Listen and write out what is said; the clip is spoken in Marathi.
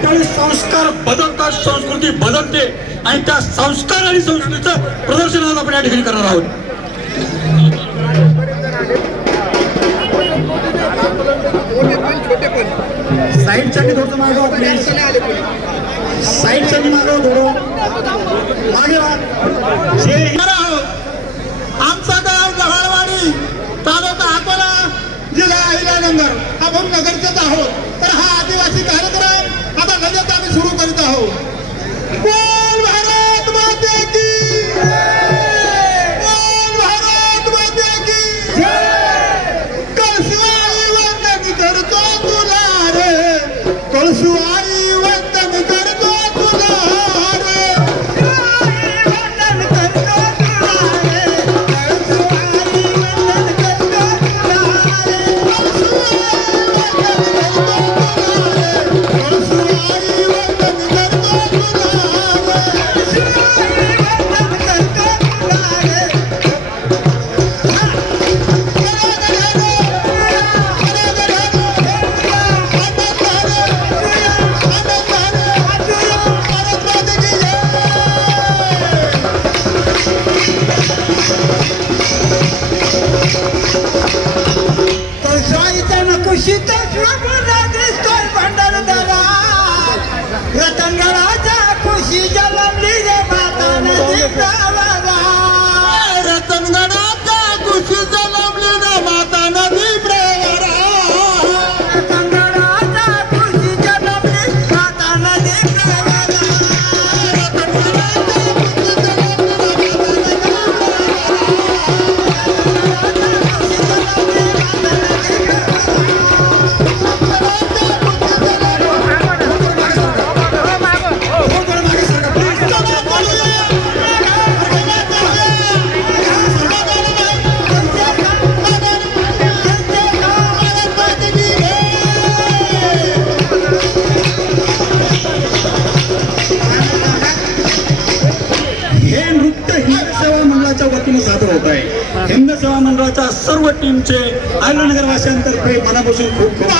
त्यावेळी संस्कार बदलतात, संस्कृती बदलते आणि त्या संस्कार आणि संस्कृतीचं प्रदर्शन आज आपण या ठिकाणी करणार आहोत. साईडच्या थोडं मागव, साईडच्या मागव थोडं मागे. आमचा गाव गव्हाळवाडी, तालुका अकोला, जिल्हा अहिल्यानगर. आपण नगरचेच आहोत. तर हा आदिवासी कार्यक्रम आता लगेच आम्ही सुरू करीत आहोत. बोल भारत माता की जय, बोल भारत माता की जय. कळसुआई वंदन करतो तुला रे, कळसुआई वंदन करतो तुला रे, वंदन करतो तुला रे, कळसुआई वंदन करतो तुला रे, कळसुआई वंदन करतो तुला रे, कळसुआई वंदन करतो तुला रे, कळसुआई वंदन करतो तुला रे. कुशीत दिसतोय भंडारदरा, रतनगडाच्या खुशी जलमली रे माता नदीचा वागा, रतनगडाच्या खुशी जलमली रे माता नदी प्रवरा, रतनगडाच्या खुशी जलमली माता नदी प्रवरा, सादर होत आहे. हिंद सेवा मंडळाच्या सर्व टीमचे अहिल्यानगर वासियांतर्फे मनापासून खूप खूप